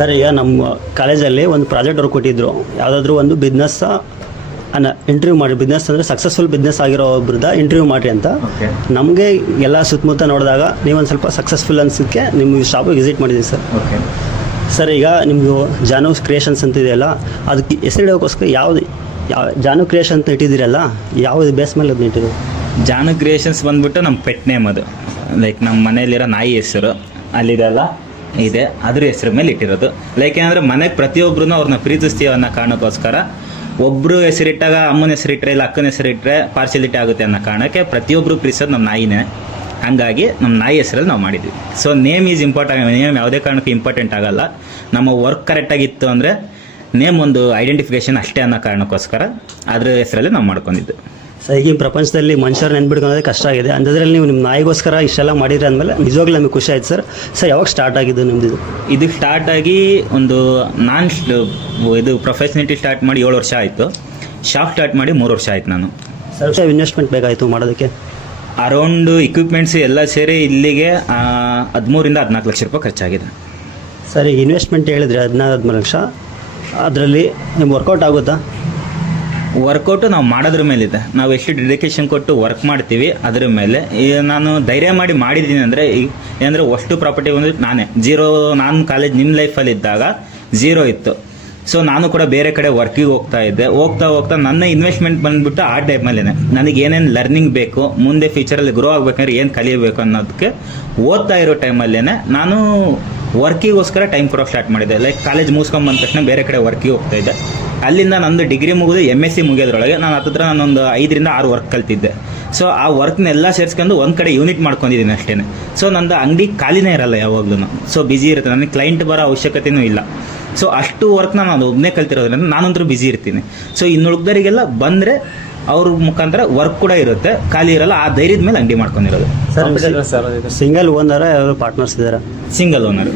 Sir, ಈಗ ನಮ್ಮ ಕಾಲೇಜಲ್ಲಿ ಒಂದು ಪ್ರಾಜೆಕ್ಟ್ ವರ್ಕ್ ಕೊಟ್ಟಿದ್ರು. ಯಾವುದಾದ್ರೂ ಒಂದು ಬಿಸ್ನೆಸ್ ಇಂಟರ್ವ್ಯೂ ಮಾಡಿ, ಬಿಸ್ನೆಸ್ ಅಂದರೆ ಸಕ್ಸಸ್ಫುಲ್ ಬಿಸ್ನೆಸ್ ಆಗಿರೋ ಒಬ್ರದ ಇಂಟರ್ವ್ಯೂ ಮಾಡಿರಿ ಅಂತ. ನಮಗೆ ಎಲ್ಲ ಸುತ್ತಮುತ್ತ ನೋಡಿದಾಗ ನೀವೊಂದು ಸ್ವಲ್ಪ ಸಕ್ಸಸ್ಫುಲ್ ಅನ್ಸೋಕ್ಕೆ ನಿಮ್ಮ ಶಾಪಿಗೆ ವಿಸಿಟ್ ಮಾಡಿದ್ದೀವಿ ಸರ್. ಸರ್, ಈಗ ನಿಮ್ಮದು ಜಾನು ಕ್ರಿಯೇಷನ್ಸ್ ಅಂತ ಇದೆಯಲ್ಲ, ಅದಕ್ಕೆ ಹೆಸರಿಡೋಕ್ಕೋಸ್ಕರ ಯಾವುದು ಜಾನು ಕ್ರಿಯೇಷನ್ ಅಂತ ಇಟ್ಟಿದ್ದೀರಲ್ಲ, ಯಾವುದು ಬೇಸ್ ಮೇಲೆ ಅದನ್ನ ಇಟ್ಟಿದ್ರು? ಜಾನು ಕ್ರಿಯೇಷನ್ಸ್ ಬಂದ್ಬಿಟ್ಟು ನಮ್ಮ ಪೆಟ್ ನೇಮ್ ಅದು. ಲೈಕ್ ನಮ್ಮ ಮನೆಯಲ್ಲಿರೋ ನಾಯಿ ಹೆಸರು ಅಲ್ಲಿದೆಲ್ಲ ಇದೆ, ಅದ್ರ ಹೆಸರು ಮೇಲೆ ಇಟ್ಟಿರೋದು. ಲೈಕ್ ಏನಂದರೆ ಮನೆಗೆ ಪ್ರತಿಯೊಬ್ಬರೂ ಅವ್ರನ್ನ ಪ್ರೀತಿಸ್ತೀವಿ ಅನ್ನೋ ಕಾರಣಕ್ಕೋಸ್ಕರ ಒಬ್ಬರು ಹೆಸರಿಟ್ಟಾಗ ಅಮ್ಮನ ಹೆಸರಿಟ್ಟರೆ ಇಲ್ಲ ಅಕ್ಕನ ಹೆಸರಿಟ್ಟರೆ ಪಾರ್ಶಿಯಾಲಿಟಿ ಆಗುತ್ತೆ ಅನ್ನೋ ಕಾರಣಕ್ಕೆ ಪ್ರತಿಯೊಬ್ಬರು ಪ್ರೀತಿಸೋದು ನಮ್ಮ ನಾಯಿನೇ. ಹಂಗಾಗಿ ನಮ್ಮ ನಾಯಿ ಹೆಸರಲ್ಲಿ ನಾವು ಮಾಡಿದ್ವಿ. So name is important. Name ಯಾವುದೇ ಕಾರಣಕ್ಕೂ ಇಂಪಾರ್ಟೆಂಟ್ ಆಗಲ್ಲ. ನಮ್ಮ ವರ್ಕ್ ಕರೆಕ್ಟಾಗಿತ್ತು ಅಂದರೆ ನೇಮ್ ಒಂದು ಐಡೆಂಟಿಫಿಕೇಷನ್ ಅಷ್ಟೇ ಅನ್ನೋ ಕಾರಣಕ್ಕೋಸ್ಕರ ಅದ್ರ ಹೆಸರಲ್ಲಿ ನಾವು ಮಾಡ್ಕೊಂಡಿದ್ದು. ಸೊ ಈಗಿನ ಪ್ರಪಂಚದಲ್ಲಿ ಮನುಷ್ಯರು ನೆನ್ಬಿಡ್ಕೊಳ್ಳೋದೇ ಕಷ್ಟ ಆಗಿದೆ. ಅಂಥದ್ರಲ್ಲಿ ನೀವು ನಿಮ್ಮ ನಾಯಿಗೋಸ್ಕರ ಇಷ್ಟೆಲ್ಲ ಮಾಡಿದ್ರೆ ಅಂದಮೇಲೆ ನಿಜವಾಗ್ಲೂ ನಮಗೆ ಖುಷಿ ಆಯ್ತು ಸರ್. ಸರ್, ಯಾವಾಗ ಸ್ಟಾರ್ಟ್ ಆಗಿದ್ದು ನಿಮ್ಮದು? ಇದು ಸ್ಟಾರ್ಟ್ ಆಗಿ ಇದು ಪ್ರೊಫೆಷನಲಿಟಿ ಸ್ಟಾರ್ಟ್ ಮಾಡಿ 7 ವರ್ಷ ಆಯಿತು. ಶಾಪ್ ಸ್ಟಾರ್ಟ್ ಮಾಡಿ 3 ವರ್ಷ ಆಯ್ತು ನಾನು. ಸರ್, ಇನ್ವೆಸ್ಟ್ಮೆಂಟ್ ಬೇಕಾಯಿತು ಮಾಡೋದಕ್ಕೆ? ಅರೌಂಡ್ ಇಕ್ವಿಪ್ಮೆಂಟ್ಸ್ ಎಲ್ಲ ಸೇರಿ ಇಲ್ಲಿಗೆ 13 ರಿಂದ 14 ಲಕ್ಷ ರೂಪಾಯಿ ಖರ್ಚಾಗಿದೆ. ಸರ್, ಈಗ ಇನ್ವೆಸ್ಟ್ಮೆಂಟ್ ಹೇಳಿದ್ರೆ 14-13 ಲಕ್ಷ, ಅದರಲ್ಲಿ ನಿಮ್ಗೆ ವರ್ಕೌಟ್ ಆಗುತ್ತಾ? ವರ್ಕೌಟು ನಾವು ಮಾಡೋದ್ರ ಮೇಲಿದೆ. ನಾವು ಎಷ್ಟು ಡೆಡಿಕೇಶನ್ ಕೊಟ್ಟು ವರ್ಕ್ ಮಾಡ್ತೀವಿ ಅದ್ರ ಮೇಲೆ. ಈಗ ನಾನು ಧೈರ್ಯ ಮಾಡಿದ್ದೀನಿ ಅಂದರೆ ಏನಂದರೆ ಅಷ್ಟು ಪ್ರಾಪರ್ಟಿ ಬಂದ್ಬಿಟ್ಟು ನಾನೇ ಜೀರೋ. ನಾನು ಕಾಲೇಜ್ ನಿಮ್ಮ ಲೈಫಲ್ಲಿ ಇದ್ದಾಗ ಝೀರೋ ಇತ್ತು. ಸೊ ನಾನು ಕೂಡ ಬೇರೆ ಕಡೆ ವರ್ಕಿಗೆ ಹೋಗ್ತಾ ಇದ್ದೆ. ಹೋಗ್ತಾ ನನ್ನ ಇನ್ವೆಸ್ಟ್ಮೆಂಟ್ ಬಂದುಬಿಟ್ಟು ಆ ಟೈಮಲ್ಲೇ ನನಗೆ ಏನೇನು ಲರ್ನಿಂಗ್ ಬೇಕು, ಮುಂದೆ ಫ್ಯೂಚರಲ್ಲಿ ಗ್ರೋ ಆಗಬೇಕಂದ್ರೆ ಏನು ಕಲಿಯಬೇಕು ಅನ್ನೋದಕ್ಕೆ ಓದ್ತಾ ಇರೋ ಟೈಮಲ್ಲೇ ನಾನು ವರ್ಕಿಗೋಸ್ಕರ ಟೈಮ್ ಕೊಡೋಕೆ ಸ್ಟಾರ್ಟ್ ಮಾಡಿದೆ. ಲೈಕ್ ಕಾಲೇಜ್ ಮುಗಿಸ್ಕೊಂಬಂದ ತಕ್ಷಣ ಬೇರೆ ಕಡೆ ವರ್ಕಿಗೆ ಹೋಗ್ತಾ ಇದ್ದೆ. ಅಲ್ಲಿಂದ ನಂದು ಡಿಗ್ರಿ ಮುಗಿದು MSc ಮುಗಿಯೋದ್ರೊಳಗೆ ನಾನು ಹತ್ತಿರ ನಾನೊಂದು 5 ರಿಂದ 6 ವರ್ಕ್ ಕಲ್ತಿದ್ದೆ. ಸೊ ಆ ವರ್ಕ್ನೆಲ್ಲ ಸೇರಿಸ್ಕೊಂಡು ಒಂದು ಕಡೆ ಯೂನಿಟ್ ಮಾಡ್ಕೊಂಡಿದ್ದೀನಿ ಅಷ್ಟೇ. ಸೊ ನಂದು ಅಂಗಡಿ ಖಾಲಿನೇ ಇರಲ್ಲ ಯಾವಾಗ್ಲೂ. ಸೊ ಬ್ಯುಸಿ ಇರುತ್ತೆ. ನನಗೆ ಕ್ಲೈಂಟ್ ಬರೋ ಅವಶ್ಯಕತೆಯೂ ಇಲ್ಲ. ಸೊ ಅಷ್ಟು ವರ್ಕ್ನ ನಾನು ಒಬ್ಬನೇ ಕಲ್ತಿರೋದ್ರಿಂದ ನಾನಂತರೂ ಬ್ಯುಸಿ ಇರ್ತೀನಿ. ಸೊ ಇನ್ನುಳಿದವರಿಗೆಲ್ಲ ಬಂದರೆ ಅವ್ರ ಮುಖಾಂತರ ವರ್ಕ್ ಕೂಡ ಇರುತ್ತೆ, ಖಾಲಿ ಇರಲ್ಲ. ಆ ಧೈರ್ಯದ ಮೇಲೆ ಅಂಗಡಿ ಮಾಡ್ಕೊಂಡಿರೋದು. ಸರ್, ಸಿಂಗಲ್ ಓನರ್ ಯಾರು ಪಾರ್ಟ್ನರ್ಸ್ ಇದ್ದಾರೆ? Single owner.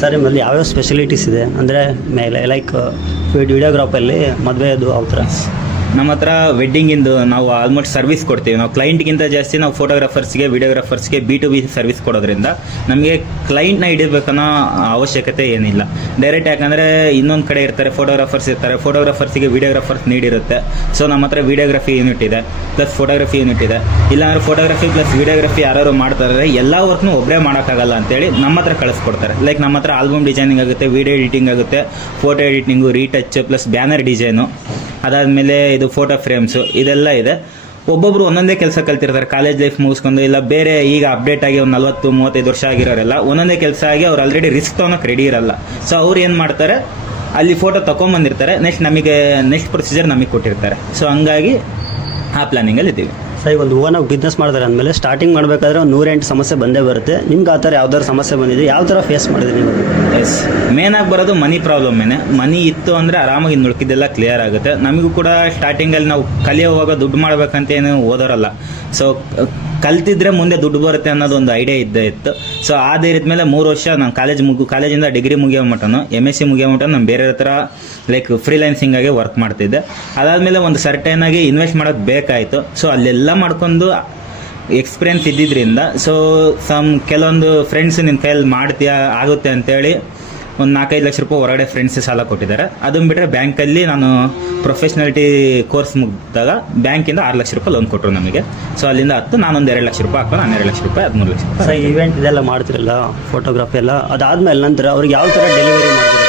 ಸರ್, ನಿಮ್ಮಲ್ಲಿ ಯಾವ್ಯಾವ ಸ್ಪೆಷಲಿಟೀಸ್ ಇದೆ ಅಂದರೆ ಮೇಲೆ ಲೈಕ್ ವಿಡಿಯೋಗ್ರಾಫಲ್ಲಿ ಮದುವೆದು ಯಾವ ಥರ? ನಮ್ಮ ಹತ್ರ ವೆಡ್ಡಿಂಗಿಂದು ನಾವು ಆಲ್ಮೋಸ್ಟ್ ಸರ್ವಿಸ್ ಕೊಡ್ತೀವಿ. ನಾವು ಕ್ಲೈಂಟ್ಗಿಂತ ಜಾಸ್ತಿ ನಾವು ಫೋಟೋಗ್ರಾಫರ್ಸ್ಗೆ, ವಿಡಿಯೋಗ್ರಾಫರ್ಸ್ಗೆ B2B ಸರ್ವಿಸ್ ಕೊಡೋದ್ರಿಂದ ನಮಗೆ ಕ್ಲೈಂಟ್ನ ಹಿಡಿಬೇಕನ್ನೋ ಅವಶ್ಯಕತೆ ಏನಿಲ್ಲ. ಡೈರೆಕ್ಟ್ ಯಾಕಂದರೆ ಇನ್ನೊಂದು ಕಡೆ ಇರ್ತಾರೆ, ಫೋಟೋಗ್ರಾಫರ್ಸ್ ಇರ್ತಾರೆ, ಫೋಟೋಗ್ರಾಫರ್ಸಿಗೆ ವಿಡಿಯೋಗ್ರಾಫರ್ಸ್ ನೀಡಿರುತ್ತೆ. ಸೊ ನಮ್ಮ ಹತ್ರ ವಿಡಿಯೋಗ್ರಫಿ ಯೂನಿಟ್ ಇದೆ ಪ್ಲಸ್ ಫೋಟೋಗ್ರಫಿ ಯೂನಿಟ್ ಇದೆ. ಇಲ್ಲಾಂದರೆ ಫೋಟೋಗ್ರಫಿ ಪ್ಲಸ್ ವಿಡಿಯೋಗ್ರಫಿ ಯಾರು ಮಾಡ್ತಾರೆ ಎಲ್ಲ ವರ್ಕ್ನು ಒಬ್ಬರೇ ಮಾಡೋಕ್ಕಾಗಲ್ಲ ಅಂತೇಳಿ ನಮ್ಮ ಹತ್ರ ಕಳಿಸ್ಕೊಡ್ತಾರೆ. ಲೈಕ್ ನಮ್ಮ ಹತ್ರ ಆಲ್ಬಮ್ ಡಿಸೈನಿಂಗ್ ಆಗುತ್ತೆ, ವಿಡಿಯೋ ಎಡಿಟಿಂಗ್ ಆಗುತ್ತೆ, photo editing, retouch plus banner design, ಅದಾದಮೇಲೆ ಇದು ಫೋಟೋ ಫ್ರೇಮ್ಸು, ಇದೆಲ್ಲ ಇದೆ. ಒಬ್ಬೊಬ್ರು ಒಂದೊಂದೇ ಕೆಲಸ ಕಲ್ತಿರ್ತಾರೆ. ಕಾಲೇಜ್ ಲೈಫ್ ಮುಗಿಸ್ಕೊಂಡು ಇಲ್ಲ ಬೇರೆ ಈಗ ಅಪ್ಡೇಟ್ ಆಗಿ ಒಂದು 40-35 ವರ್ಷ ಆಗಿರೋರೆಲ್ಲ ಒಂದೊಂದೇ ಕೆಲಸ ಆಗಿ ಅವ್ರು ಆಲ್ರೆಡಿ ರಿಸ್ಕ್ ತೊಗೊಳಕ್ಕೆ ರೆಡಿ ಇರಲ್ಲ. ಸೊ ಅವ್ರು ಏನು ಮಾಡ್ತಾರೆ, ಅಲ್ಲಿ ಫೋಟೋ ತೊಗೊಂಬಂದಿರ್ತಾರೆ, ನೆಕ್ಸ್ಟ್ ಪ್ರೊಸೀಜರ್ ನಮಗೆ ಕೊಟ್ಟಿರ್ತಾರೆ. ಸೊ ಹಂಗಾಗಿ ಆ ಪ್ಲಾನಿಂಗಲ್ಲಿ ಇದ್ದೀವಿ. ಸರ್, ಒಂದು ಓನಾಗಿ ಬಿಸ್ನೆಸ್ ಮಾಡ್ತಾರೆ ಅಂದಮೇಲೆ ಸ್ಟಾರ್ಟಿಂಗ್ ಮಾಡಬೇಕಾದ್ರೆ ಒಂದು 108 ಸಮಸ್ಯೆ ಬಂದೇ ಬರುತ್ತೆ. ನಿಮ್ಗೆ ಆ ಥರ ಯಾವ್ದಾದ್ರು ಸಮಸ್ಯೆ ಬಂದಿದೆ? ಯಾವ ಥರ ಫೇಸ್ ಮಾಡಿದ್ರಿ ನೀವು? ಎಸ್, ಮೇನಾಗಿ ಬರೋದು ಮನಿ ಪ್ರಾಬ್ಲಮ್ಮೇನೆ. ಮನಿ ಇತ್ತು ಅಂದರೆ ಆರಾಮಾಗಿ ಇನ್ನು ಉಳ್ಕಿದ್ದೆಲ್ಲ ಕ್ಲಿಯರ್ ಆಗುತ್ತೆ. ನಮಗೂ ಕೂಡ ಸ್ಟಾರ್ಟಿಂಗಲ್ಲಿ ನಾವು ಕಲಿಯೋವಾಗ ದುಡ್ಡು ಮಾಡ್ಬೇಕಂತ ಏನು ಓದೋರಲ್ಲ. ಸೊ ಕಲ್ತಿದ್ರೆ ಮುಂದೆ ದುಡ್ಡು ಬರುತ್ತೆ ಅನ್ನೋದು ಒಂದು ಐಡಿಯಾ ಇದ್ದೇ ಇತ್ತು. ಸೊ ಆ ಧೈರ್ಯದ ಮೇಲೆ 3 ವರ್ಷ ನಾನು ಕಾಲೇಜಿಂದ ಡಿಗ್ರಿ ಮುಗಿಯೋ ಮಟ್ಟನು, MSc ಮುಗಿಯೋ ಮಟ್ಟ ನಾನು ಬೇರೆ ಹತ್ರ ಲೈಕ್ ಫ್ರೀಲ್ಯಾನ್ಸಿಂಗ್ ಆಗಿ ವರ್ಕ್ ಮಾಡ್ತಿದ್ದೆ. ಅದಾದಮೇಲೆ ಒಂದು ಸರ್ಟೈನ್ ಆಗಿ ಇನ್ವೆಸ್ಟ್ ಮಾಡೋದು ಬೇಕಾಯಿತು. ಸೊ ಅಲ್ಲೆಲ್ಲ ಮಾಡ್ಕೊಂಡು ಎಕ್ಸ್ಪೀರಿಯನ್ಸ್ ಇದ್ದಿದ್ದರಿಂದ ಸೊ ಕೆಲವೊಂದು ಫ್ರೆಂಡ್ಸ್ ನಿನ್ನ ಕೈಯಲ್ಲಿ ಮಾಡ್ತೀಯಾ ಆಗುತ್ತೆ ಅಂತೇಳಿ ಒಂದು 4-5 ಲಕ್ಷ ರೂಪಾಯಿ ಹೊರಗಡೆ ಫ್ರೆಂಡ್ಸ್ ಸಾಲ ಕೊಟ್ಟಿದ್ದಾರೆ. ಅದನ್ನು ಬಿಟ್ಟರೆ ಬ್ಯಾಂಕಲ್ಲಿ ನಾನು ಪ್ರೊಫೆಷ್ನಾಲಿಟಿ ಕೋರ್ಸ್ ಮುಗಿದಾಗ ಬ್ಯಾಂಕಿಂದ 6 ಲಕ್ಷ ರೂಪಾಯಿ ಲೋನ್ ಕೊಟ್ಟರು ನಮಗೆ. ಸೊ ಅಲ್ಲಿಂದ ನಾನೊಂದು 2 ಲಕ್ಷ ರೂಪಾಯಿ ಹಾಕೊಂಡು 12 ಲಕ್ಷ ರೂಪಾಯಿ 13 ಲಕ್ಷ ರೂಪಾಯಿ. ಸರ್, ಈವೆಂಟ್ ಇದೆಲ್ಲ ಮಾಡ್ತಿರಲ್ಲ, ಫೋಟೋಗ್ರಫಿ ಎಲ್ಲ, ಅದಾದಮೇಲೆ ನಂತರ ಅವ್ರಿಗೆ ಯಾವ ಥರ ಡೆಲಿವರಿ ಮಾಡ್ತೀರಾ?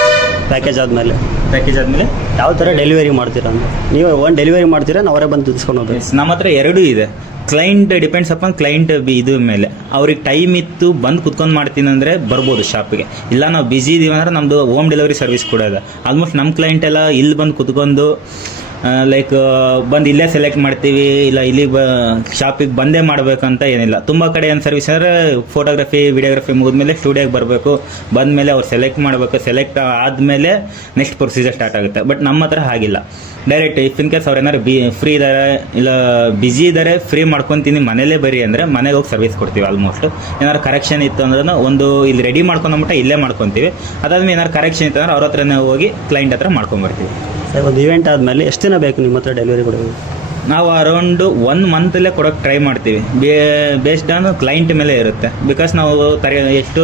ಪ್ಯಾಕೇಜ್ ಆದಮೇಲೆ ಯಾವ ಥರ ಡೆಲಿವರಿ ಮಾಡ್ತೀರಾ? ನೀವು ಒಂದು ಡೆಲಿವರಿ ಮಾಡ್ತೀರಾ, ಅವರೇ ಬಂದು ತಿಳ್ಸ್ಕೊಂಡು ಹೋಗ್ಬೇಕು? ನಮ್ಮ ಹತ್ರ 2 ಇದೆ. ಕ್ಲೈಂಟ್ ಡಿಪೆಂಡ್ಸ್ ಅಪಾನ್ ಕ್ಲೈಂಟ್ ಇದು ಮೇಲೆ. ಅವ್ರಿಗೆ ಟೈಮ್ ಇತ್ತು ಬಂದು ಕುತ್ಕೊಂಡು ಮಾಡ್ತೀನಿ ಅಂದರೆ ಬರ್ಬೋದು ಶಾಪಿಗೆ. ಇಲ್ಲ ನಾವು ಬಿಸಿ ಇದೀವಿ ಅಂದರೆ ನಮ್ಮದು ಹೋಮ್ ಡೆಲಿವರಿ ಸರ್ವಿಸ್ ಕೂಡ ಇದೆ. ಆಲ್ಮೋಸ್ಟ್ ನಮ್ಮ ಕ್ಲೈಂಟ್ ಎಲ್ಲ ಇಲ್ಲಿ ಬಂದು ಕುತ್ಕೊಂಡು ಲೈಕ್ ಬಂದು ಇಲ್ಲೇ ಸೆಲೆಕ್ಟ್ ಮಾಡ್ತೀವಿ, ಇಲ್ಲ ಇಲ್ಲಿ ಶಾಪಿಗೆ ಬಂದೇ ಮಾಡಬೇಕಂತ ಏನಿಲ್ಲ. ತುಂಬ ಕಡೆ ಏನು ಸರ್ವಿಸ್ ಅಂದರೆ ಫೋಟೋಗ್ರಫಿ ವಿಡಿಯೋಗ್ರಫಿ ಮುಗಿದ್ಮೇಲೆ ಸ್ಟುಡಿಯೋಗೆ ಬರಬೇಕು, ಬಂದಮೇಲೆ ಅವ್ರು ಸೆಲೆಕ್ಟ್ ಮಾಡಬೇಕು, ಸೆಲೆಕ್ಟ್ ಆದಮೇಲೆ ನೆಕ್ಸ್ಟ್ ಪ್ರೊಸೀಜರ್ ಸ್ಟಾರ್ಟ್ ಆಗುತ್ತೆ. ಬಟ್ ನಮ್ಮ ಹತ್ರ ಹಾಗಿಲ್ಲ, ಡೈರೆಕ್ಟ್ ಇಫ್ ಇನ್ ಕೇಸ್ ಅವ್ರು ಏನಾದ್ರು ಫ್ರೀ ಇದ್ದಾರೆ ಇಲ್ಲ ಬಿಜಿ ಇದ್ದಾರೆ, ಫ್ರೀ ಮಾಡ್ಕೊತೀನಿ ಮನೇಲೇ ಬರಿ ಅಂದರೆ ಮನೆಗೆ ಹೋಗಿ ಸರ್ವಿಸ್ ಕೊಡ್ತೀವಿ. ಆಲ್ಮೋಸ್ಟ್ ಏನಾದ್ರು ಕರೆಕ್ಷನ್ ಇತ್ತು ಅಂದ್ರೆ ಒಂದು ಇಲ್ಲಿ ರೆಡಿ ಮಾಡ್ಕೊಂಡ್ಬಿಟ್ಟು ಇಲ್ಲೇ ಮಾಡ್ಕೊತೀವಿ. ಅದಾದ್ಮೇಲೆ ಏನಾದ್ರು ಕರೆಕ್ಷನ್ ಇತ್ತು ಅಂದ್ರೆ ಅವ್ರ ಹತ್ರನೇ ಹೋಗಿ ಕ್ಲೈಂಟ್ ಹತ್ರ ಮಾಡ್ಕೊಂಬರ್ತೀವಿ. ಸರ್, ಒಂದು ಇವೆಂಟ್ ಆದಮೇಲೆ ಎಷ್ಟು ದಿನ ಬೇಕು ನಿಮ್ಮ ಹತ್ರ ಡೆಲಿವರಿ ಕೊಡೋದು? ನಾವು ಅರೌಂಡ್ 1 ಮಂತಲ್ಲೇ ಕೊಡೋಕ್ಕೆ ಟ್ರೈ ಮಾಡ್ತೀವಿ. ಬೇಸ್ಡ್ ಆನ್ ಕ್ಲೈಂಟ್ ಮೇಲೆ ಇರುತ್ತೆ. ಬಿಕಾಸ್ ನಾವು ಎಷ್ಟು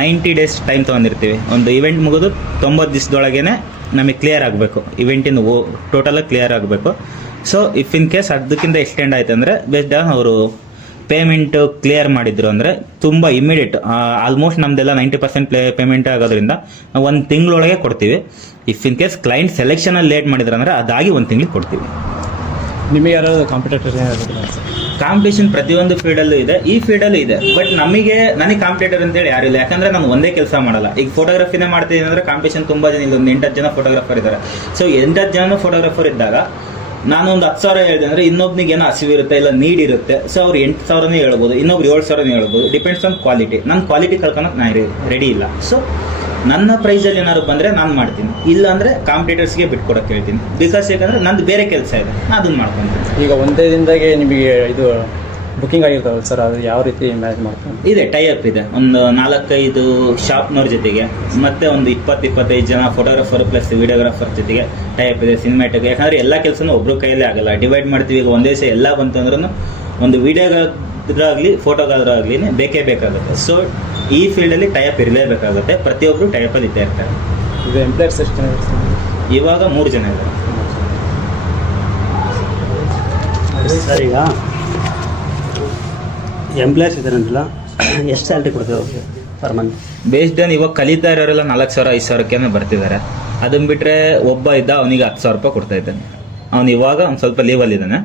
90 ಡೇಸ್ ಟೈಮ್ ತೊಗೊಂಡಿರ್ತೀವಿ. ಒಂದು ಇವೆಂಟ್ ಮುಗಿದು 90 ದಿವಸದೊಳಗೇ ನಮಗೆ ಕ್ಲಿಯರ್ ಆಗಬೇಕು, ಇವೆಂಟಿನ ಟೋಟಲಾಗಿ ಕ್ಲಿಯರ್ ಆಗಬೇಕು. ಸೊ ಇಫ್ ಇನ್ ಕೇಸ್ ಅದಕ್ಕಿಂತ ಎಕ್ಸ್ಟೆಂಡ್ ಆಯ್ತು ಅಂದರೆ ಬೇಸ್ಡ್ ಆನ್ ಅವರು ಪೇಮೆಂಟ್ ಕ್ಲಿಯರ್ ಮಾಡಿದ್ರು ಅಂದರೆ ತುಂಬ ಇಮಿಡಿಯೇಟ್, ಆಲ್ಮೋಸ್ಟ್ ನಮ್ದೆಲ್ಲ 90% ಪೇಮೆಂಟ್ ಆಗೋದ್ರಿಂದ ನಾವು 1 ತಿಂಗಳೊಳಗೆ ಕೊಡ್ತೀವಿ. ಇಫ್ ಇನ್ ಕೇಸ್ ಕ್ಲೈಂಟ್ ಸೆಲೆಕ್ಷನಲ್ಲಿ ಲೇಟ್ ಮಾಡಿದ್ರು ಅಂದರೆ ಅದಾಗಿ 1 ತಿಂಗಳಿಗೆ ಕೊಡ್ತೀವಿ. ನಿಮಗೆ ಯಾರಾದ್ರು ಕಾಂಪಿಟೇಟರ್ ಏನಾದ್ರು? ಕಾಂಪಿಟೇಷನ್ ಪ್ರತಿಯೊಂದು ಫೀಲ್ಡಲ್ಲೂ ಇದೆ, ಈ ಫೀಲ್ಡಲ್ಲೂ ಇದೆ. ಬಟ್ ನನಗೆ ಕಾಂಪಿಟೇಟರ್ ಅಂತೇಳಿ ಯಾರು ಇಲ್ಲ. ಯಾಕಂದ್ರೆ ನಾನು ಒಂದೇ ಕೆಲಸ ಮಾಡಲ್ಲ. ಈಗ ಫೋಟೋಗ್ರಫಿನೇ ಮಾಡ್ತೀನಿ ಅಂದರೆ ಕಾಂಪಿಟೇಷನ್ ತುಂಬ ಜನ ಇಲ್ಲ, ಒಂದು 8-10 ಜನ ಫೋಟೋಗ್ರಾಫರ್ ಇದ್ದಾರೆ. ಸೊ 8-10 ಜನ ಫೋಟೋಗ್ರಾಫರ್ ಇದ್ದಾಗ ನಾನು ಒಂದು 10,000 ಹೇಳಿದೆ ಅಂದರೆ ಇನ್ನೊಬ್ನಿಗೆ ಏನೋ ಹಸಿವು ಇರುತ್ತೆ, ಇಲ್ಲ ನೀಡ್ ಇರುತ್ತೆ. ಸೊ ಅವ್ರು 8,000 ಹೇಳ್ಬೋದು, ಇನ್ನೊಬ್ರು 7,000 ಹೇಳ್ಬೋದು. Depends on quality. ನನ್ನ ಕ್ವಾಲಿಟಿ ಕಳ್ಕೊಳಕ್ಕೆ ನಾನು ರೆಡಿ ಇಲ್ಲ. ಸೊ ನನ್ನ ಪ್ರೈಸಲ್ಲಿ ಏನಾದ್ರು ಬಂದರೆ ನಾನು ಮಾಡ್ತೀನಿ, ಇಲ್ಲ ಅಂದರೆ ಕಾಂಪಿಟೇಟರ್ಸ್ಗೆ ಬಿಟ್ಕೊಡಕ್ಕೆ ಹೇಳ್ತೀನಿ. ಬಿಕಾಸ್ ಯಾಕಂದರೆ ನಂದು ಬೇರೆ ಕೆಲಸ ಇದೆ, ನಾನು ಅದನ್ನು ಮಾಡ್ಕೊತೀನಿ. ಈಗ ಒಂದೇ ದಿನದಾಗೆ ನಿಮಗೆ ಇದು ಬುಕ್ಕಿಂಗ್ ಆಗಿರ್ತಾವಲ್ಲ ಸರ್, ಅದು ಯಾವ ರೀತಿ ಮ್ಯಾನೇಜ್ ಮಾಡ್ಕೊಂಡು? ಇದೆ, ಟೈಅಪ್ ಇದೆ. ಒಂದು 4-5 ಶಾಪ್ನವ್ರ ಜೊತೆಗೆ, ಮತ್ತೆ ಒಂದು 20-25 ಜನ ಫೋಟೋಗ್ರಾಫರ್ ಪ್ಲಸ್ ವಿಡಿಯೋಗ್ರಾಫರ್ ಜೊತೆಗೆ ಟೈಅಪ್ ಇದೆ. ಸಿನಿಮ್ಯಾಟಿಕ್, ಯಾಕಂದರೆ ಎಲ್ಲ ಕೆಲಸನೂ ಒಬ್ಬರು ಕೈಯಲ್ಲೇ ಆಗಲ್ಲ, ಡಿವೈಡ್ ಮಾಡ್ತೀವಿ. ಈಗ ಒಂದೇ ದಿವಸ ಎಲ್ಲ ಬಂತು ಅಂದ್ರೂ ಒಂದು ವಿಡಿಯೋಗಾಗಲಿ ಫೋಟೋಗಾದ್ರೂ ಬೇಕೇ ಬೇಕಾಗುತ್ತೆ. ಸೊ ಈ ಫೀಲ್ಡಲ್ಲಿ ಟೈಅಪ್ ಇರಲೇಬೇಕಾಗುತ್ತೆ. ಪ್ರತಿಯೊಬ್ಬರು ಟೈಅಪಲ್ಲಿ ಇದ್ದೇ ಇರ್ತಾರೆ. ಇದು ಎಂಪ್ಲಾಯರ್ಸ್ ಎಷ್ಟು ಜನ ಇರ್ತಾರೆ? ಇವಾಗ 3 ಜನ ಇದ್ದಾರೆ. ಸರ್, ಈಗ ಎಂಪ್ಲಾಯ್ಸ್ ಇದ್ದಾರಂತಲ್ಲ, ಎಷ್ಟು ಸ್ಯಾಲ್ರಿ ಕೊಡ್ತೀವಿ ಅವ್ರಿಗೆ ಪರ್ ಮಂತ್? ಬೇಸ್ಡ್ ಆನ್ ಇವಾಗ ಕಲಿತಾ ಇರೋರೆಲ್ಲ 4,000-5,000ಕ್ಕೆ ಬರ್ತಿದ್ದಾರೆ. ಅದನ್ನ ಬಿಟ್ಟರೆ ಒಬ್ಬ ಇದ್ದ, ಅವನಿಗೆ 10,000 ರೂಪಾಯಿ ಕೊಡ್ತಾ ಇದ್ದಾನೆ. ಅವ್ನು ಇವಾಗ ಒಂದು ಸ್ವಲ್ಪ ಲೀವಲ್ಲಿ ಇದ್ದಾನೆ.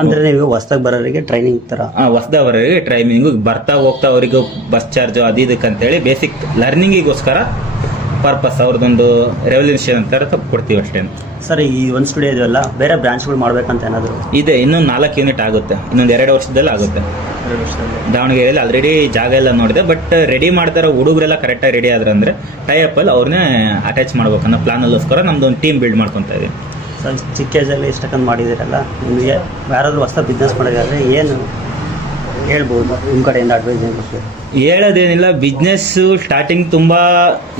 ಅಂದರೆ ನೀವು ಹೊಸ್ದಾಗಿ ಬರೋರಿಗೆ ಟ್ರೈನಿಂಗ್ ಥರ? ಹೊಸದವರಿಗೆ ಟ್ರೈನಿಂಗು, ಬರ್ತಾ ಹೋಗ್ತಾ ಅವರಿಗೂ ಬಸ್ ಚಾರ್ಜು ಅದು ಇದಕ್ಕಂತೇಳಿ ಬೇಸಿಕ್ ಲರ್ನಿಂಗಿಗೋಸ್ಕರ ಪರ್ಪಸ್ ಅವ್ರದ್ದೊಂದು ರೆವಲ್ಯೂಷನ್ ಅಂತ ಕೊಡ್ತೀವಿ ಅಷ್ಟೇ. ಸರ್, ಈ ಒಂದು ಸ್ಟುಡಿಯೋ ಇದೆಯಲ್ಲ, ಬೇರೆ ಬ್ರಾಂಚ್ಗಳು ಮಾಡ್ಬೇಕಂತ ಏನಾದರೂ ಇದೆ. ಇನ್ನೊಂದು 4 ಯೂನಿಟ್ ಆಗುತ್ತೆ, ಇನ್ನೊಂದು 2 ವರ್ಷದಲ್ಲಿ ಆಗುತ್ತೆ. 2 ವರ್ಷದಲ್ಲಿ ದಾವಣಗೆರೆಯಲ್ಲಿ ಆಲ್ರೆಡಿ ಜಾಗ ಎಲ್ಲ ನೋಡಿದೆ. ಬಟ್ ರೆಡಿ ಮಾಡ್ತಾರೋ ಹುಡುಗರೆಲ್ಲ ಕರೆಕ್ಟಾಗಿ ರೆಡಿ ಆದ್ರೆ ಅಂದರೆ ಟೈಅಪ್ಪಲ್ಲಿ ಅವ್ರನ್ನೇ ಅಟ್ಯಾಚ್ ಮಾಡ್ಬೇಕನ್ನೋ ಪ್ಲಾನಲ್ಗೋಸ್ಕರ ನಮ್ದು ಒಂದು ಟೀಮ್ ಬಿಲ್ಡ್ ಮಾಡ್ಕೊತಾ ಇದ್ದೀವಿ. ಸರ್, ಚಿಕ್ಕ ಏಜಲ್ಲಿ ಇಷ್ಟಕ್ಕಂದು ಮಾಡಿದ್ದೀರಲ್ಲ, ನಿಮಗೆ ಯಾರಾದರೂ ಹೊಸ ಬಿಸ್ನೆಸ್ ಮಾಡೋದಾದ್ರೆ ಏನು ಹೇಳ್ಬೋದು ನಿಮ್ಮ ಕಡೆಯಿಂದ ಅಡ್ವೈಸ್ ಏನು? ಹೇಳೋದೇನಿಲ್ಲ, ಬಿಸ್ನೆಸ್ಸು ಸ್ಟಾರ್ಟಿಂಗ್ ತುಂಬ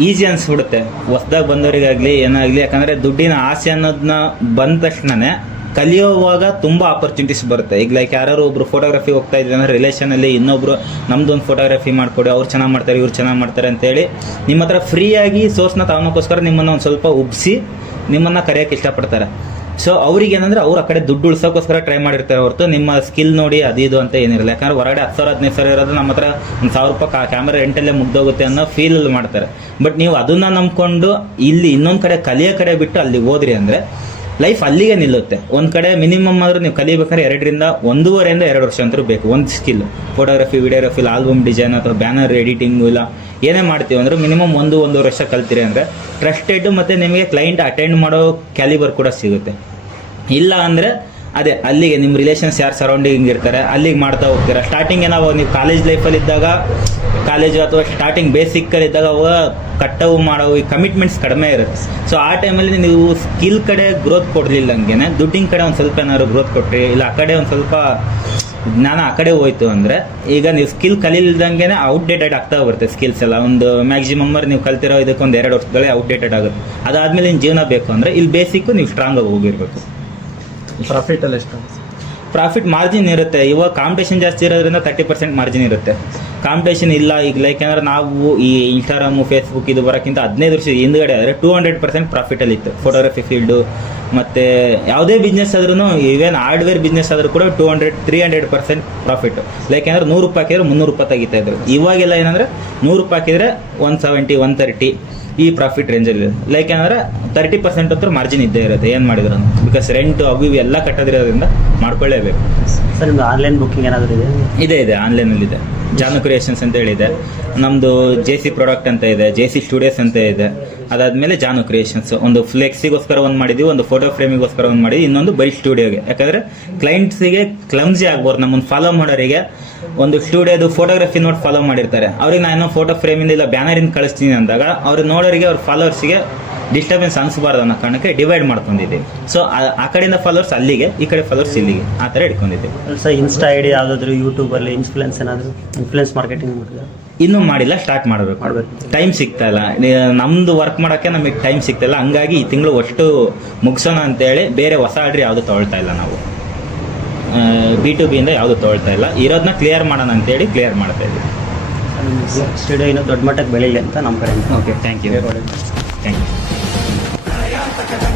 ಈಸಿ ಅನಿಸ್ಬಿಡುತ್ತೆ ಹೊಸ್ದಾಗಿ ಬಂದವರಿಗಾಗಲಿ ಏನಾಗಲಿ. ಯಾಕಂದರೆ ದುಡ್ಡಿನ ಆಸೆ ಅನ್ನೋದನ್ನ ಬಂದ ತಕ್ಷಣನೇ ಕಲಿಯೋವಾಗ ತುಂಬ ಆಪರ್ಚುನಿಟೀಸ್ ಬರುತ್ತೆ. ಈಗ ಲೈಕ್ ಯಾರು ಒಬ್ರು ಫೋಟೋಗ್ರಫಿ ಹೋಗ್ತಾ ಇದ್ದೀವಿ ಅಂದರೆ ರಿಲೇಷನಲ್ಲಿ ಇನ್ನೊಬ್ರು ನಮ್ದೊಂದು ಫೋಟೋಗ್ರಫಿ ಮಾಡಿಕೊಡಿ, ಅವ್ರು ಚೆನ್ನಾಗಿ ಮಾಡ್ತಾರೆ, ಇವ್ರು ಚೆನ್ನಾಗಿ ಮಾಡ್ತಾರೆ ಅಂತೇಳಿ ನಿಮ್ಮ ಹತ್ರ ಫ್ರೀಯಾಗಿ ಸೋರ್ಸ್ನ ತಗೊಳಕ್ಕೋಸ್ಕರ ನಿಮ್ಮನ್ನು ಒಂದು ಸ್ವಲ್ಪ ಉಬ್ಬಿಸಿ ನಿಮ್ಮನ್ನು ಕರೆಯೋಕ್ಕೆ ಇಷ್ಟಪಡ್ತಾರೆ. ಸೊ ಅವ್ರಿಗೆ ಏನಂದರೆ ಅವ್ರು ಆ ಕಡೆ ದುಡ್ಡು ಉಳ್ಸೋಕ್ಕೋಸ್ಕರ ಟ್ರೈ ಮಾಡಿರ್ತಾರೆ ಹೊರತು ನಿಮ್ಮ ಸ್ಕಿಲ್ ನೋಡಿ ಅದು ಇದು ಅಂತ ಏನಿರಲ್ಲ. ಯಾಕಂದ್ರೆ ಹೊರಗಡೆ 10,000-15,000 ಇರೋದು ನಮ್ಮ ಹತ್ರ ಒಂದು 1,000 ರೂಪಾಯಿ ಕ್ಯಾಮ್ರಾ ರೆಂಟಲ್ಲೇ ಮುಗ್ದೋಗುತ್ತೆ ಅನ್ನೋ ಫೀಲಲ್ಲಿ ಮಾಡ್ತಾರೆ. ಬಟ್ ನೀವು ಅದನ್ನು ನಂಬ್ಕೊಂಡು ಇಲ್ಲಿ ಇನ್ನೊಂದು ಕಡೆ ಕಲಿಯೋ ಕಡೆ ಬಿಟ್ಟು ಅಲ್ಲಿ ಹೋದ್ರಿ ಅಂದರೆ ಲೈಫ್ ಅಲ್ಲಿಗೆ ನಿಲ್ಲುತ್ತೆ. ಒಂದು ಕಡೆ ಮಿನಿಮಮ್ ಆದರೂ ನೀವು ಕಲಿಬೇಕಾದ್ರೆ 1.5-2 ವರ್ಷ ಅಂತೂ ಬೇಕು. ಒಂದು skill photography videography album design ಅಥವಾ ಬ್ಯಾನರ್ ಎಡಿಟಿಂಗು ಇಲ್ಲ ಏನೇ ಮಾಡ್ತೀವಿ ಅಂದರೆ ಮಿನಿಮಮ್ 1-1.5 ವರ್ಷ ಕಲ್ತೀರಿ ಅಂದರೆ ಟ್ರಸ್ಟೆಡ್ ಮತ್ತು ನಿಮಗೆ ಕ್ಲೈಂಟ್ ಅಟೆಂಡ್ ಮಾಡೋ ಕ್ಯಾಲಿಬರ್ ಕೂಡ ಸಿಗುತ್ತೆ. ಇಲ್ಲ ಅಂದರೆ ಅದೇ ಅಲ್ಲಿಗೆ ನಿಮ್ಮ ರಿಲೇಷನ್ಸ್ ಯಾರು ಸರೌಂಡಿಂಗ್ ಇರ್ತಾರೆ ಅಲ್ಲಿಗೆ ಮಾಡ್ತಾ ಹೋಗ್ತೀರಾ. ಸ್ಟಾರ್ಟಿಂಗ್ ನಾವು ನೀವು ಕಾಲೇಜ್ ಲೈಫಲ್ಲಿ ಇದ್ದಾಗ, ಕಾಲೇಜು ಅಥವಾ ಸ್ಟಾರ್ಟಿಂಗ್ ಬೇಸಿಕ್ಕಲ್ಲಿ ಇದ್ದಾಗ ಅವಾಗ ಕಟ್ಟವು ಮಾಡವು ಈ ಕಮಿಟ್ಮೆಂಟ್ಸ್ ಕಡಿಮೆ ಇರುತ್ತೆ. ಸೊ ಆ ಟೈಮಲ್ಲಿ ನೀವು ಸ್ಕಿಲ್ ಕಡೆ ಗ್ರೋತ್ ಕೊಡಲಿಲ್ಲ, ಹಂಗೇನೆ ದುಡ್ಡಿನ ಕಡೆ ಒಂದು ಸ್ವಲ್ಪ ಏನಾದ್ರು ಗ್ರೋತ್ ಕೊಟ್ರಿ, ಇಲ್ಲ ಆ ಕಡೆ ಒಂದು ಸ್ವಲ್ಪ ಜ್ಞಾನ ಆ ಕಡೆ ಹೋಯ್ತು ಅಂದರೆ ಈಗ ನೀವು ಸ್ಕಿಲ್ ಕಲಿಲ್ದಂಗೆ ಔಟ್ಡೇಟೆಡ್ ಆಗ್ತಾ ಬರುತ್ತೆ. ಸ್ಕಿಲ್ಸ್ ಎಲ್ಲ ಒಂದು ಮ್ಯಾಕ್ಸಿಮಮ್ ನೀವು ಕಲ್ತಿರೋ ಇದಕ್ಕೊಂದು 2 ವರ್ಷದಲ್ಲೇ ಔಟ್ಡೇಟೆಡ್ ಆಗುತ್ತೆ. ಅದಾದಮೇಲೆ ನಿಮ್ಮ ಜೀವನ ಬೇಕು ಅಂದರೆ ಇಲ್ಲಿ ಬೇಸಿಕ್ಕು ನೀವು ಸ್ಟ್ರಾಂಗಾಗಿ ಹೋಗಿರ್ಬೇಕು. ಪ್ರಾಫಿಟಲ್ಲಿ ಎಷ್ಟು? ಪ್ರಾಫಿಟ್ ಮಾರ್ಜಿನ್ ಇರುತ್ತೆ. ಇವಾಗ ಕಾಂಪಿಟೇಷನ್ ಜಾಸ್ತಿ ಇರೋದ್ರಿಂದ 30% ಮಾರ್ಜಿನ್ ಇರುತ್ತೆ. ಕಾಂಪಿಟೇಷನ್ ಇಲ್ಲ ಈಗ ಲೈಕ್ ಅಂದರೆ ನಾವು ಈ ಇನ್ಸ್ಟಾಗ್ರಾಮು ಫೇಸ್ಬುಕ್ ಇದು ಬರೋಕ್ಕಿಂತ 15 ವರ್ಷದ ಹಿಂದ್ಗಡೆ ಆದರೆ 200% ಪ್ರಾಫಿಟಲ್ಲಿ ಇತ್ತು ಫೋಟೋಗ್ರಫಿ ಫೀಲ್ಡು. ಮತ್ತು ಯಾವುದೇ ಬಿಸ್ನೆಸ್ ಆದ್ರೂ, ಈವನ್ ಹಾರ್ಡ್ವೇರ್ ಬಿಸ್ನೆಸ್ ಆದರೂ ಕೂಡ 200-300% ಪ್ರಾಫಿಟ್. ಲೈಕ್ ಅಂದರೆ 100 ರೂಪಾಯಿ ಹಾಕಿದ್ರೆ 300 ರೂಪಾಯಿ ತೆಗಿತಾ ಇದ್ರು. ಇವಾಗೆಲ್ಲ ಏನಂದರೆ 100 ರೂಪಾಯಿ ಹಾಕಿದ್ರೆ 170-130 ಈ ಪ್ರಾಫಿಟ್ ರೇಂಜಲ್ಲಿ. ಲೈಕ್ ಏನಂದರೆ 30% ಹತ್ರ ಮಾರ್ಜಿನ್ ಇದ್ದೇ ಇರುತ್ತೆ ಏನು ಮಾಡಿದ್ರು. ಬಿಕಾಸ್ ರೆಂಟು ಅವು ಇವು ಎಲ್ಲ ಕಟ್ಟೋದಿರೋದ್ರಿಂದ ಮಾಡ್ಕೊಳ್ಳೇಬೇಕು. ಸರ್, ನಿಮ್ದು ಆನ್ಲೈನ್ ಬುಕ್ಕಿಂಗ್ ಏನಾದರೂ ಇದೆ ಆನ್ಲೈನಲ್ಲಿದೆ. ಜಾನು ಕ್ರಿಯೇಷನ್ಸ್ ಅಂತ ಹೇಳಿದೆ, ನಮ್ಮದು JC ಪ್ರಾಡಕ್ಟ್ ಅಂತ ಇದೆ, JC ಸ್ಟುಡಿಯೋಸ್ ಅಂತ ಇದೆ. ಅದಾದ್ಮೇಲೆ ಜಾನು ಕ್ರಿಯೇಷನ್ಸ್ ಒಂದು ಫ್ಲೆಕ್ಸಿಗೋಸ್ಕರ ಒಂದು ಮಾಡಿದ್ವಿ, ಒಂದು ಫೋಟೋ ಫ್ರೇಮಿಗೋಸ್ಕರ ಒಂದು ಮಾಡಿದ್ವಿ, ಇನ್ನೊಂದು ಬರೀ ಸ್ಟುಡಿಯೋಗೆ. ಯಾಕಂದ್ರೆ ಕ್ಲೈಂಟ್ಸಿಗೆ ಕ್ಲಮ್ಸಿ ಆಗ್ಬಾರ್ದು, ನಮ್ಮನ್ನು ಫಾಲೋ ಮಾಡೋರಿಗೆ ಒಂದು ಸ್ಟುಡಿಯೋದು ಫೋಟೋಗ್ರಫಿ ನೋಡಿ ಫಾಲೋ ಮಾಡಿರ್ತಾರೆ, ಅವ್ರಿಗೆ ನಾನು ಫೋಟೋ ಫ್ರೇಮಿಂದ ಇಲ್ಲ ಬ್ಯಾನರಿಂದ ಕಳಿಸ್ತೀನಿ ಅಂದಾಗ ಅವ್ರು ನೋಡೋರಿಗೆ ಅವ್ರ ಫಾಲೋವರ್ಸ್ಗೆ ಡಿಸ್ಟರ್ಬೆನ್ಸ್ ಅನಿಸಬಾರ್ದು ಅನ್ನೋ ಕಾರಣಕ್ಕೆ ಡಿವೈಡ್ ಮಾಡ್ಕೊಂಡಿದ್ದೀವಿ. ಸೊ ಆ ಕಡೆಯಿಂದ ಫಾಲೋವರ್ಸ್ ಅಲ್ಲಿಗೆ, ಈ ಕಡೆ ಫಾಲೋವರ್ಸ್ ಇಲ್ಲಿಗೆ, ಆ ಥರ ಇಟ್ಕೊಂಡಿದ್ದೀವಿ. ಸರ್ ಇನ್ಸ್ಟಾ ಐಡಿ ಯಾವುದಾದ್ರು ಯೂಟ್ಯೂಬಲ್ಲಿ ಇನ್ಫ್ಲುಯೆನ್ಸ್ ಮಾರ್ಕೆಟಿಂಗ್ ಮಾಡಿದ್ರೆ ಇನ್ನೂ ಮಾಡಿಲ್ಲ, ಸ್ಟಾರ್ಟ್ ಮಾಡಬೇಕು. ಟೈಮ್ ಸಿಗ್ತಾ ಇಲ್ಲ, ನಮ್ದು ವರ್ಕ್ ಮಾಡೋಕ್ಕೆ ನಮಗೆ ಟೈಮ್ ಸಿಗ್ತಾ ಇಲ್ಲ. ಹಂಗಾಗಿ ಈ ತಿಂಗಳು ಅಷ್ಟು ಮುಗಿಸೋಣ ಅಂತೇಳಿ ಬೇರೆ ಹೊಸ ಆರ್ಡ್ರ್ ಯಾವುದು ತೊಗೊಳ್ತಾ ಇಲ್ಲ ನಾವು. B2B ಇಂದ ಯಾವುದು ತೊಗೊಳ್ತಾ ಇಲ್ಲ, ಇರೋದನ್ನ ಕ್ಲಿಯರ್ ಮಾಡೋಣ ಅಂತೇಳಿ ಕ್ಲಿಯರ್ ಮಾಡ್ತಾ ಇದ್ದೀವಿ. ಸ್ಟುಡಿಯೋ ಇನ್ನೂ ದೊಡ್ಡ ಮಟ್ಟಕ್ಕೆ ಬೆಳೀಲಿ ಅಂತ ನಮ್ಮ ಕಡೆಯಿಂದ. Okay, thank you. Thank you.